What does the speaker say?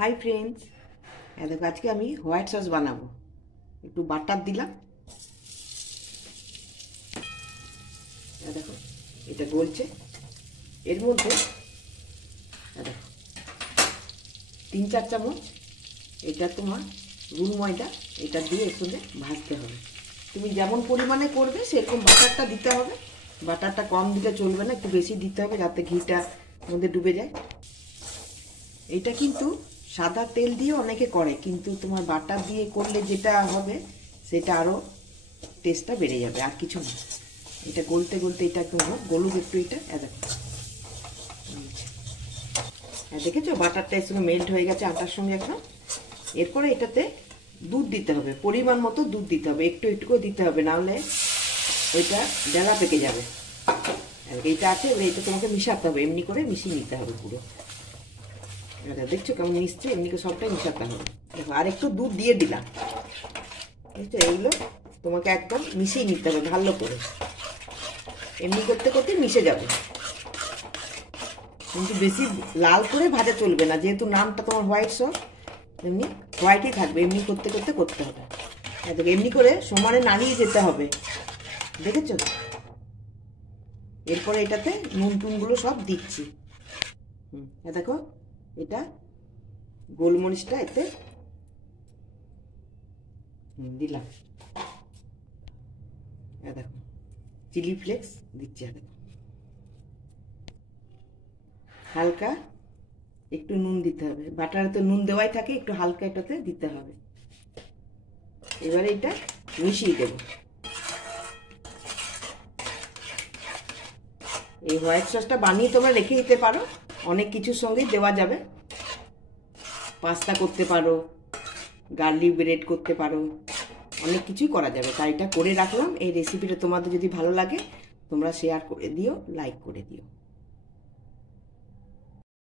Hi friends, দেখো আজকে আমি হোয়াইট সস বানাবো। একটু বাটার দিলাম, দেখো এটা গলছে। এর মধ্যে দেখো 3-4 চামচ এটা তোমার রুল ময়দা, এটা দিয়ে এর সঙ্গে ভাজতে হবে। তুমি যেমন পরিমাণে করবে সেরকম বাটারটা দিতে হবে। বাটারটা কম দিলে চলবে না, একটু বেশি দিতে হবে যাতে ঘিটা মধ্যে ডুবে যায়। এটা কিন্তু সাদা তেল দিয়ে অনেকে করে, কিন্তু তোমার বাটার দিয়ে করলে যেটা হবে সেটা আরও টেস্টটা বেড়ে যাবে, আর কিছু না। এটা গলতে গলতে এটা একটু গলুক একটু, এটা দেখো, দেখেছো বাটারটা এর সঙ্গে মেল্ট হয়ে গেছে আটার সঙ্গে এখন। এরপরে এটাতে দুধ দিতে হবে, পরিমাণ মতো দুধ দিতে হবে, একটু একটুকু দিতে হবে, নাহলে ওইটা ডেলা পেকে যাবে। এইটা আছে, এইটা তোমাকে মিশাতে হবে, এমনি করে মিশিয়ে নিতে হবে পুরো। দেখছো কেমন মিশছে, এমনি করে সবটাই মিশাতে হবে। দেখো আর একটু দুধ দিয়ে দিলাম, বুঝছো? এইগুলো তোমাকে একদম মিশিয়ে নিতে হবে ভালো করে, এমনি করতে করতে মিশে যাবে। কিন্তু বেশি লাল করে ভাজা চলবে না, যেহেতু নামটা তোমার হোয়াইট সস, এমনি হোয়াইটই থাকবে, এমনি করতে করতে করতে হবে। দেখো এমনি করে সমানে নাড়িয়ে যেতে হবে, দেখেছো? এরপরে এটাতে নুন টুনগুলো সব দিচ্ছি। দেখো এটা গোলমরিচটা এতে দিলাম, দেখো চিলি ফ্লেক্স দিচ্ছি। দেখো হালকা একটু নুন দিতে হবে, বাটারে তো নুন দেওয়াই থাকে, একটু হালকা এটাতে দিতে হবে। এবারে এটা মিশিয়ে দেব। এই হোয়াইট সসটা বানিয়ে তোমরা রেখে দিতে পারো, অনেক কিছুর সঙ্গেই দেওয়া যাবে। পাস্তা করতে পারো, গার্লিক ব্রেড করতে পারো, অনেক কিছুই করা যাবে। তাই এটা করে রাখলাম। এই রেসিপিটা তোমাদের যদি ভালো লাগে তোমরা শেয়ার করে দিও, লাইক করে দিও।